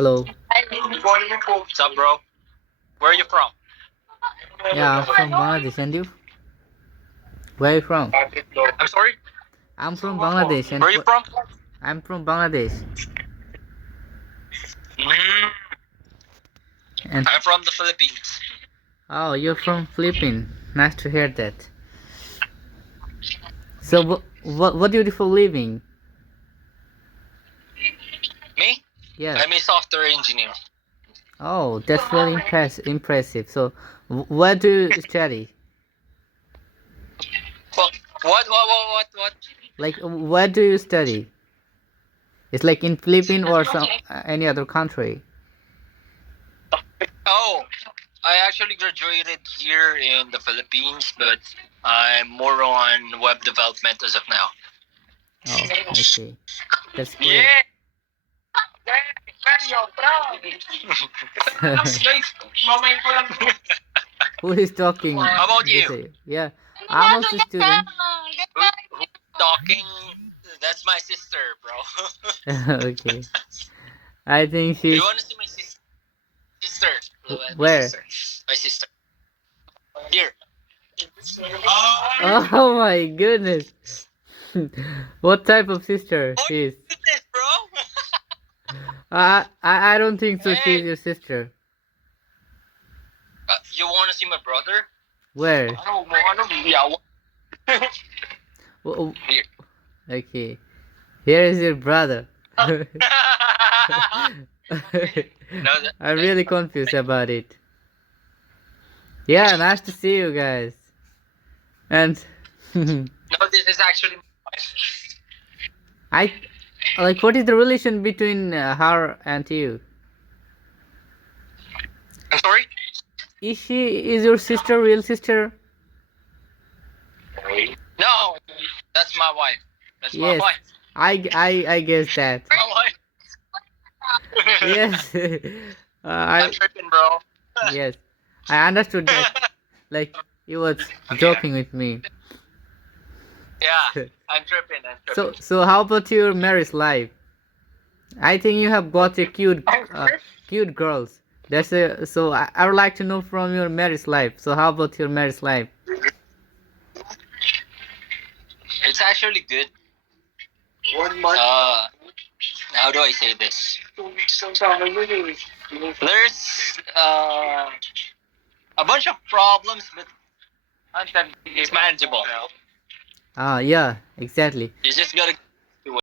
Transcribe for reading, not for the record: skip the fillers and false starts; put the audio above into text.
Hello. What's up, bro? Where are you from? Yeah, I'm from Bangladesh. And you? Where are you from? I'm sorry? I'm from Bangladesh. And Where are you from? I'm from Bangladesh. Mm, And I'm from the Philippines. oh, you're from Philippines. Nice to hear that. So, what do you do for living? Me? Yes. I'm a software engineer. Oh, that's really impressive. So, where do you study? Well, what? Like, where do you study? It's like in Philippines or some any other country. Oh, I actually graduated here in the Philippines, but I'm more on web development as of now. Oh, okay. That's Yeah. great. Who is talking? How about They you? say, yeah, I'm also a student. Who's talking? That's my sister, bro. Okay, I think Do you she's want to see my sister? My where? sister. My sister. Here. Oh my goodness! What type of sister Oh, she is? goodness, bro. I don't think so. Hey, She's your sister. you want to see my brother? Where? Yeah. Oh, Here. okay, here is your brother. no, I'm really confused about it. Yeah, nice to see you guys. And no, this is actually my wife. I like what is the relation between her and you? I'm sorry? Is your sister real sister? No, that's my wife. That's my Yes, wife. I guess that. My wife. Yes, I'm I tripping, bro. yes, I understood that. Like you was Yeah, joking with me. yeah. I'm tripping. I'm So tripping. how about your marriage life? I think you have got a cute girls. That's a so I would like to know from your marriage life. So how about your marriage life? It's actually good. How do I say this? There's a bunch of problems, but it's manageable. Ah, yeah, exactly. You just gotta